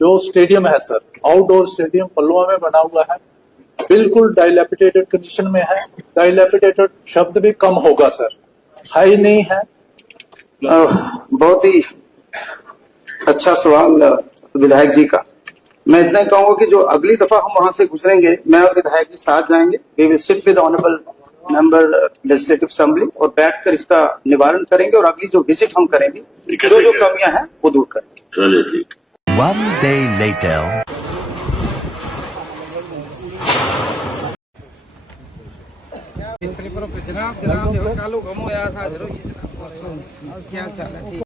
जो स्टेडियम है sir, outdoor stadium Pallava में बना हुआ है, बिल्कुल डायलैपिडेटेड कंडीशन में है। डायलैपिडेटेड शब्द भी कम होगा सर, हाई नहीं है। बहुत ही अच्छा सवाल विधायक जी का। मैं इतना कहूंगा कि जो अगली दफा हम वहां से गुजरेंगे, मैं और विधायक जी साथ जाएंगे। We will sit with honourable member legislative assembly और बैठकर इसका निवारण करेंगे और अगली जो विजिट हम करेंगे, जो जो कमियां हैं वो दूर करेंगे। चलिए ठीक। 1 day later. जनाब कालू घमो यार हाजिर हो जनाब, क्या चाल है? ठीक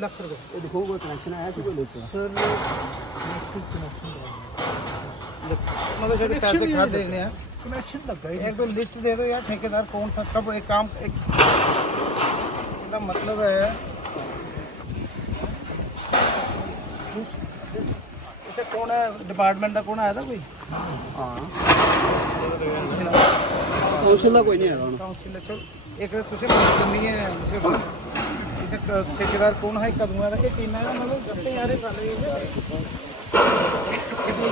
लाख रुपए देखो वो कनेक्शन आया तो लेते सर, मतलब जो पैसे खा देने हैं कनेक्शन लगा है। एक तो लिस्ट दे दो यार, ठेकेदार कौन सा कब एक काम एक मतलब है। इसे कौन है डिपार्टमेंट का, कौन आया था कोई? हाँ काउंसिल का कोई नहीं आया। काउंसिल चल एक तुझे करनी है ठेकेदार कौन है कदम है टीम है, मतलब जब से यारे साले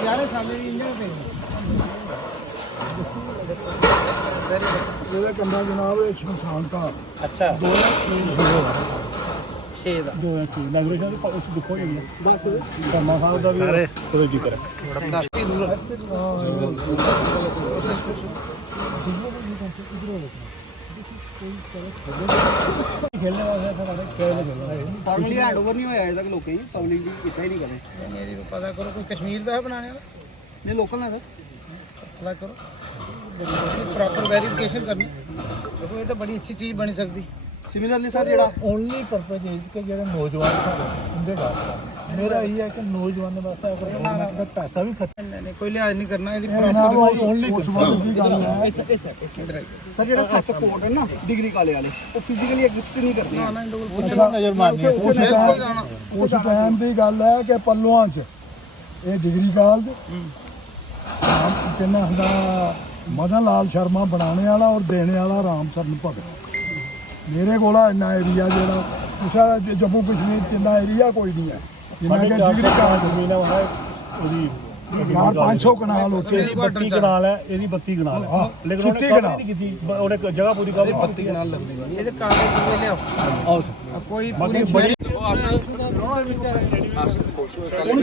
यारे साले मेरा कमरा जनाब एक शमशान का। अच्छा 6 ਦਾ ਇਨੋਗ੍ਰੇਸ਼ਨ ਦੇਖੋ ਜੀ ਬਸ ਕਰਮਾ ਸਾਹਿਬ ਦਾ ਵੀ ਸਾਰੇ ਉਹਦੇ ਜ਼ਿਕਰ ਹੈ। 10 ਵੀ ਦੂਰ खेलने वाले हमारे खेल फॉर्मली हैंडओवर नहीं होया अजे तक लोकें पब्लिकली कितना ही नहीं करे। मेरी को पता करो कोई कश्मीर का है बनाने वाला, नहीं लोकल है सर, पता करो प्रॉपर वेरिफिकेशन करनी। देखो ये तो बड़ी अच्छी चीज़ बनी सकती। सिमिलरली सर जेड़ा ओनली पर्पज है कि जो नौजवान उनके वास्ते मेरा ये है कि नौजवान वास्ते अगर पैसा भी खर्च नहीं कोई लिहाज नहीं करना है। ओनली सर जेड़ा सपोर्ट है ना डिग्री काले वाले वो फिजिकली एग्जिस्ट नहीं करते। नजर मारनी उस टाइम की गल है कि पल्लुआं च ये डिग्री काल कहना होंदा मदन लाल शर्मा बनाने वाला और देने वाला राम सरन भगत। मेरे को इन्ना एरिया जो जम्मू कश्मीर इन्ना एरिया कोई नहीं है जिन्ना कि डिग्री काल जमीन है। 500 कनाल होते 32 कनाल है, ये 32 कनाल है, लेकिन उन्हें जगह पूरी 32 कनाल लगती है। ये कागज ले आओ कोई पूरी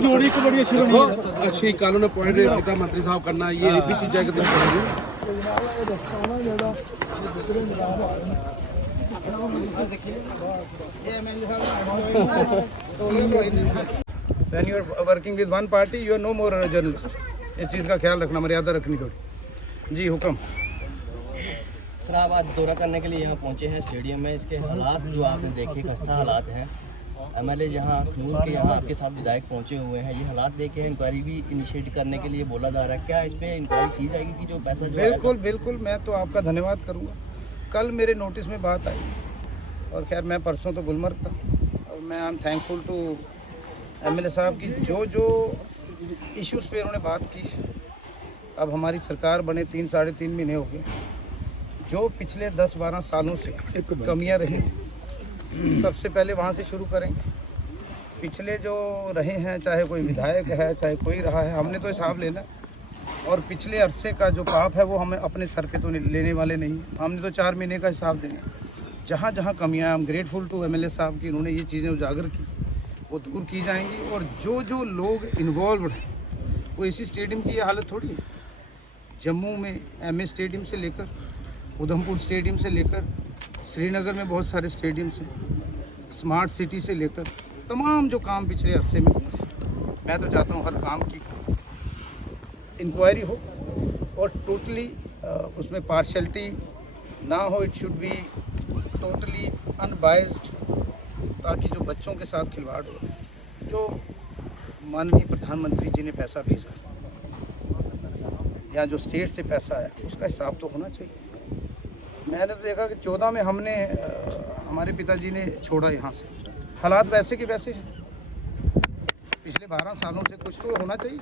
जोड़ी को बड़ी अच्छी बनी है। अच्छी कानून अपॉइंट वित्त मंत्री साहब करना, ये भी चीज़ें कि When you are working with one party, you are no more a journalist. इस चीज़ का ख्याल रखना, मर्यादा रखनी थोड़ी। जी हुक्म। सर आप आज दौरा करने के लिए यहाँ पहुँचे हैं स्टेडियम में, इसके हालात जो आपने देखे खस्ता हालात हैं। एमएलए जहाँ अखनूर के यहाँ आपके साथ विधायक पहुँचे हुए हैं, ये हालात देखे हैं, इंक्वायरी भी इनिशिएट करने के लिए बोला जा रहा है, क्या इस पर इंक्वायरी की जाएगी कि जो पैसा जो बिल्कुल बिल्कुल, मैं तो आपका धन्यवाद करूँगा। कल मेरे नोटिस में बात आई और खैर मैं परसों तो गुलमर्ग था और मैं I am thankful to MLA साहब की जो जो इश्यूज़ पे उन्होंने बात की है। अब हमारी सरकार बने 3 साढ़े 3 महीने हो गए, जो पिछले 10-12 सालों से कमियां रही सबसे पहले वहाँ से शुरू करेंगे। पिछले जो रहे हैं, चाहे कोई विधायक है चाहे कोई रहा है, हमने तो हिसाब लेना और पिछले अरसे का जो पाप है वो हमें अपने सर पे तो लेने वाले नहीं। हमने तो 4 महीने का हिसाब देना। जहाँ जहाँ कमियाँ, हम ग्रेटफुल टू एमएलए साहब की, उन्होंने ये चीज़ें उजागर की, वो दूर की जाएंगी। और जो जो लोग इन्वॉल्व हैं, वो इसी स्टेडियम की ये हालत थोड़ी है। जम्मू में एमए स्टेडियम से लेकर उधमपुर स्टेडियम से लेकर श्रीनगर में बहुत सारे स्टेडियम्स हैं, स्मार्ट सिटी से लेकर तमाम जो काम पिछले अरसे में हुए, मैं तो चाहता हूँ हर काम की इंक्वायरी हो और टोटली उसमें पार्शलिटी ना हो। It should be totally unbiased, ताकि जो बच्चों के साथ खिलवाड़ हो, जो माननीय प्रधानमंत्री जी ने पैसा भेजा या जो स्टेट से पैसा आया, उसका हिसाब तो होना चाहिए। मैंने तो देखा कि 14 में हमने हमारे पिताजी ने छोड़ा यहाँ से, हालात वैसे के वैसे हैं। पिछले 12 सालों से कुछ तो होना चाहिए।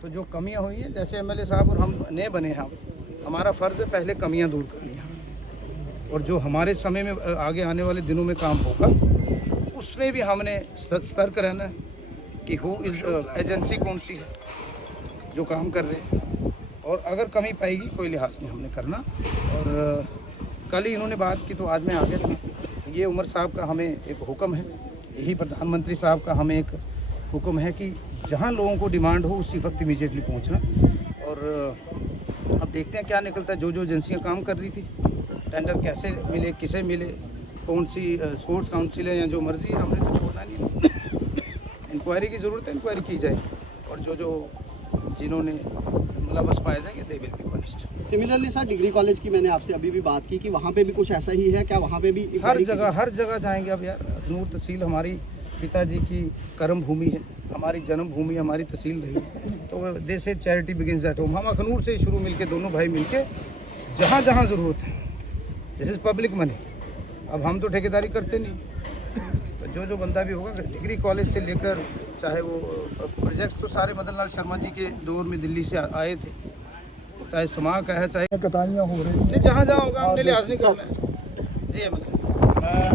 तो जो कमियां हुई हैं, जैसे एमएलए साहब और हम नए बने हैं, हमारा फ़र्ज़ है पहले कमियां दूर करनी है, और जो हमारे समय में आगे आने वाले दिनों में काम होगा उसमें भी हमने सतर्क रहना है कि हु इज़ एजेंसी कौन सी है जो काम कर रहे हैं, और अगर कमी पाएगी कोई लिहाज नहीं हमने करना। और कल ही इन्होंने बात की तो आज मैं आगे थी, ये उमर साहब का हमें एक हुक्म है, यही प्रधानमंत्री साहब का हमें एक हुक्म है कि जहाँ लोगों को डिमांड हो उसी वक्त इमीडिएटली पहुँचना। और अब देखते हैं क्या निकलता है। जो जो एजेंसियाँ काम कर रही थी, टेंडर कैसे मिले, किसे मिले, कौन सी स्पोर्ट्स काउंसिल है या जो मर्जी है, हमने तो छोड़ना नहीं है। इंक्वायरी की ज़रूरत है, इंक्वायरी की जाएगी, और जो जो जिन्होंने मुलव्वस पाए जाएंगे they will be punished. Similarly sir, degree college की मैंने आपसे अभी भी बात की कि वहाँ पे भी कुछ ऐसा ही है क्या? वहाँ पे भी हर जगह जाएंगे। अब यार अखनूर तहसील हमारी पिताजी की कर्म भूमि है, हमारी जन्म भूमि, हमारी तहसील रही, तो दे से चैरिटी बिगिंस एट होम। हम अखनूर से ही शुरू मिलके, दोनों भाई मिलके जहाँ जहाँ ज़रूरत है, दिस इज़ पब्लिक मनी। अब हम तो ठेकेदारी करते नहीं, तो जो जो बंदा भी होगा, डिग्री कॉलेज से लेकर चाहे वो प्रोजेक्ट्स तो सारे मदन लाल शर्मा जी के दौर में दिल्ली से आए थे, चाहे समा का है, चाहे कताइयाँ हो रही हैं। जहाँ जहाँ होगा हमने लिहाज नहीं करना है। जी एमएलए साहब, मैं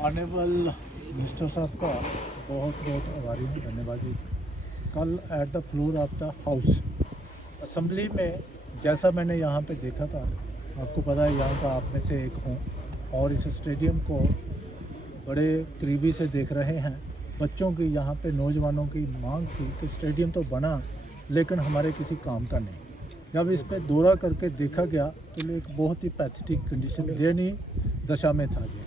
ऑनरेबल मिनिस्टर साहब का बहुत बहुत आभारी हूँ, धन्यवाद जी। कल at the floor of the house assembly में जैसा मैंने यहाँ पे देखा था, आपको पता है यहाँ का आप में से एक हूँ, और इस स्टेडियम को बड़े करीबी से देख रहे हैं। बच्चों की यहाँ पे नौजवानों की मांग थी कि स्टेडियम तो बना लेकिन हमारे किसी काम का नहीं। जब इस पे दौरा करके देखा गया तो एक बहुत ही पैथेटिक कंडीशन, दयनीय दशा में था ये।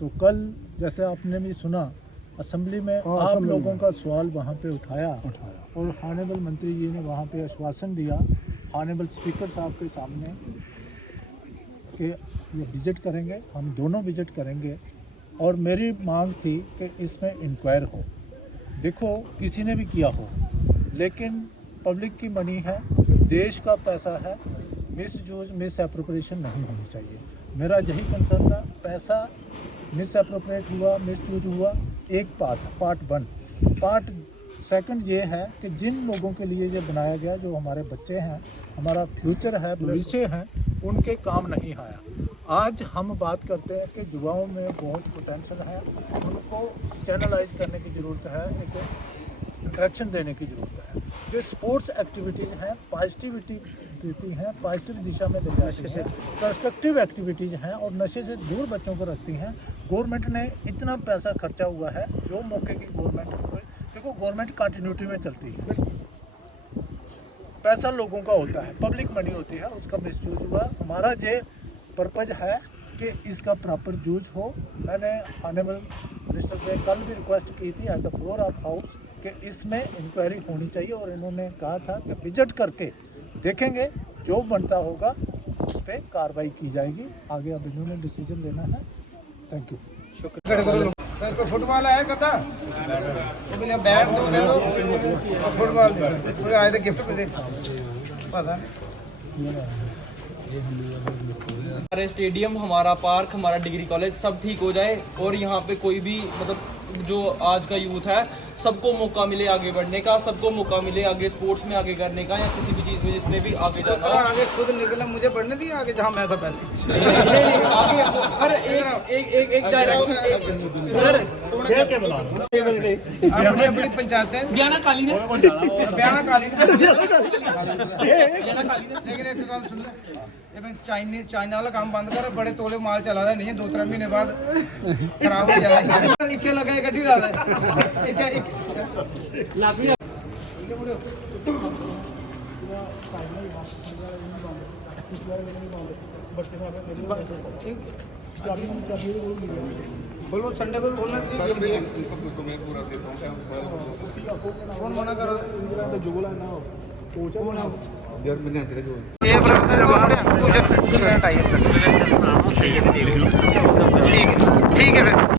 तो कल जैसे आपने भी सुना असेंबली में, आप लोगों का सवाल वहाँ पे उठाया और ऑनरेबल मंत्री जी ने वहाँ पे आश्वासन दिया ऑनरेबल स्पीकर साहब के सामने कि ये विजिट करेंगे, हम दोनों विजिट करेंगे, और मेरी मांग थी कि इसमें इंक्वायर हो। देखो किसी ने भी किया हो, लेकिन पब्लिक की मनी है, देश का पैसा है, मिसयूज मिस एप्रोप्रिएशन नहीं होनी चाहिए। मेरा यही कंसर्न था। पैसा मिस एप्रोप्रिएट हुआ, मिसयूज हुआ, एक पार्ट 1। पार्ट 2 ये है कि जिन लोगों के लिए ये बनाया गया, जो हमारे बच्चे हैं, हमारा फ्यूचर है, भविष्य है, उनके काम नहीं आया। आज हम बात करते हैं कि युवाओं में बहुत पोटेंशियल है, उनको चैनलाइज करने की ज़रूरत है, एक अट्रैक्शन देने की ज़रूरत है। जो स्पोर्ट्स एक्टिविटीज़ हैं पॉजिटिविटी देती हैं, पॉजिटिव दिशा में ले जाती हैं, कंस्ट्रक्टिव एक्टिविटीज़ हैं और नशे से दूर बच्चों को रखती हैं। गवर्नमेंट ने इतना पैसा खर्चा हुआ है, जो मौके की गवर्नमेंट हुई, देखो गवर्नमेंट कंटिन्यूटी में चलती है, पैसा लोगों का होता है, पब्लिक मनी होती है, उसका मिसयूज हुआ। हमारा ये पर्पज़ है कि इसका प्रॉपर यूज हो। मैंने ऑनरेबल मिनिस्टर से कल भी रिक्वेस्ट की थी at the floor of house कि इसमें इंक्वायरी होनी चाहिए, और इन्होंने कहा था कि विजिट करके देखेंगे, जो बनता होगा उस पर कार्रवाई की जाएगी। आगे अब इन्होंने डिसीजन लेना है। Thank you. शुक्रिया। तो फुटबॉल आया कथा तो बैट तो दे दो, फुटबॉल आए थे गिफ्ट में दे, पता नहीं। हमारे स्टेडियम, हमारा पार्क, हमारा डिग्री कॉलेज सब ठीक हो जाए, और यहाँ पे कोई भी मतलब जो आज का यूथ है सबको मौका मिले आगे बढ़ने का, सबको मौका मिले आगे स्पोर्ट्स में आगे करने का, या किसी भी चीज़ में जिसने भी आगे जाना हो। आगे खुद निकला, मुझे बढ़ने दिया आगे जहाँ मैं था पहले। आगे हर एक डायरेक्शन सर अपनी अपनी पंचायतें बयाना काली ने लेकिन एक गल सुन ले, चाइना वाला काम बंद कर, बड़े तोले माल चला रहा नहीं है, 2-3 महीने बाद खराब हो जाएगा। इक्के लगा गड्डी ला दे बोलो, संडे को बोलना चाहिए। कौन मना कर ठीक है फिर।